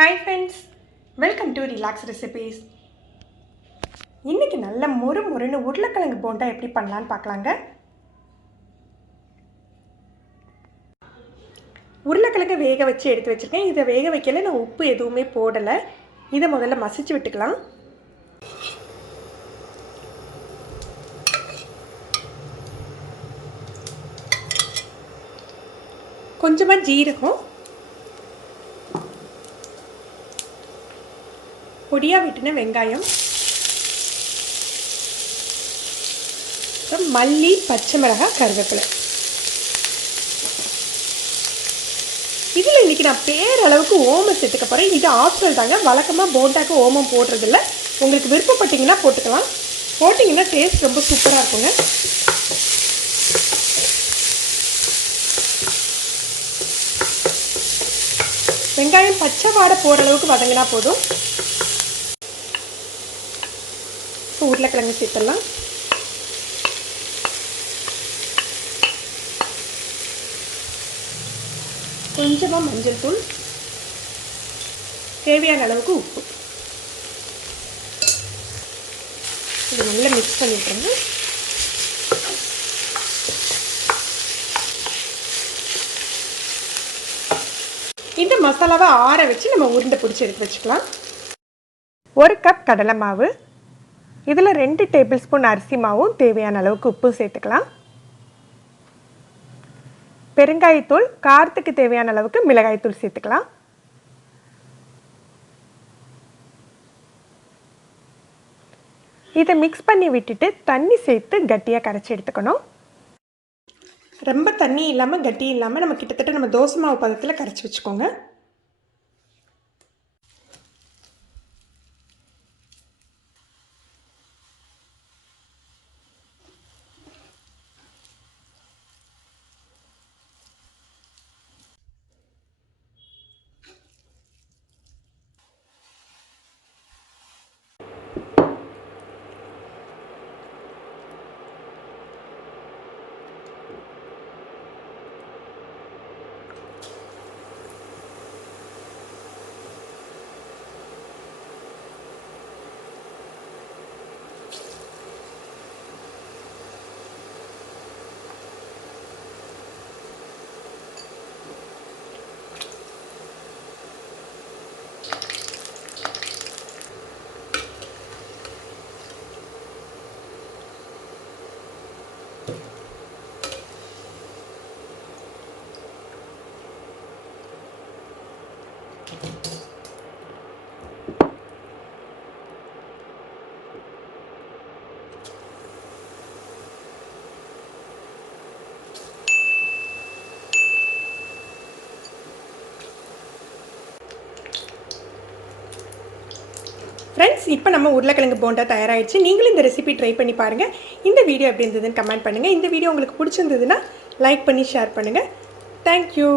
Hi friends, welcome to Relax Recipes. இன்னைக்கு நல்ல மொறுமொறுன்னு உருளைக்கிழங்கு போண்டா எப்படி பண்ணலாம்னு பார்க்கலாங்க. உருளைக்கிழங்கு வேக வச்சு எடுத்து வச்சிருக்கேன். இதை வேக வைக்கல, நான் உப்பு எதுவுமே போடலை. இதை முதல்ல மசிச்சு விட்டுக்கலாம். கொஞ்சமாக ஜீரகம், பொடியாக வெட்டின வெங்காயம், மல்லி, பச்சை மிளகாய், கருவேப்பிலை. இதில் இன்றைக்கி நான் பேரளவுக்கு ஓமம் சேர்த்துக்க போகிறேன். இது ஆப்ஷனல் தாங்க. வழக்கமாக போண்டாக்கு ஓமம் போடுறதில்ல. உங்களுக்கு விருப்பப்பட்டிங்கன்னா போட்டுக்கலாம். போட்டிங்கன்னா டேஸ்ட் ரொம்ப சூப்பராக இருக்குங்க. வெங்காயம் பச்சை வாடை போகிற அளவுக்கு வதங்கினா போதும். உருளைக்கிழங்கு சேர்த்துடலாம். கொஞ்சமாக மஞ்சள் தூள், தேவையான அளவுக்கு உப்பு. இது நல்லா மிக்ஸ் பண்ணி விட்டுருங்க. இந்த மசாலாவை ஆற வச்சு நம்ம உருண்டை பிடிச்சி எடுத்து வச்சுக்கலாம். 1 கப் கடலை மாவு, இதில் 2 டேபிள் ஸ்பூன் அரிசி மாவும் தேவையான அளவுக்கு உப்பு சேர்த்துக்கலாம். பெருங்காயத்தூள், காரத்துக்கு தேவையான அளவுக்கு மிளகாய்த்தூள் சேர்த்துக்கலாம். இதை மிக்ஸ் பண்ணி விட்டுட்டு தண்ணி சேர்த்து கட்டியாக கரைச்சி எடுத்துக்கணும். ரொம்ப தண்ணி இல்லாமல் கட்டி இல்லாமல் நம்ம கிட்டத்தட்ட தோசை மாவு பதத்தில் கரைச்சி வச்சுக்கோங்க. ஃப்ரெண்ட்ஸ், இப்போ நம்ம உருளைக்கிழங்கு போண்டா தயாராகிடுச்சு. நீங்களும் இந்த ரெசிபி ட்ரை பண்ணி பாருங்கள். இந்த வீடியோ எப்படி இருந்ததுன்னு கமெண்ட் பண்ணுங்கள். இந்த வீடியோ உங்களுக்கு பிடிச்சிருந்ததுன்னா லைக் பண்ணி ஷேர் பண்ணுங்கள். தேங்க்யூ.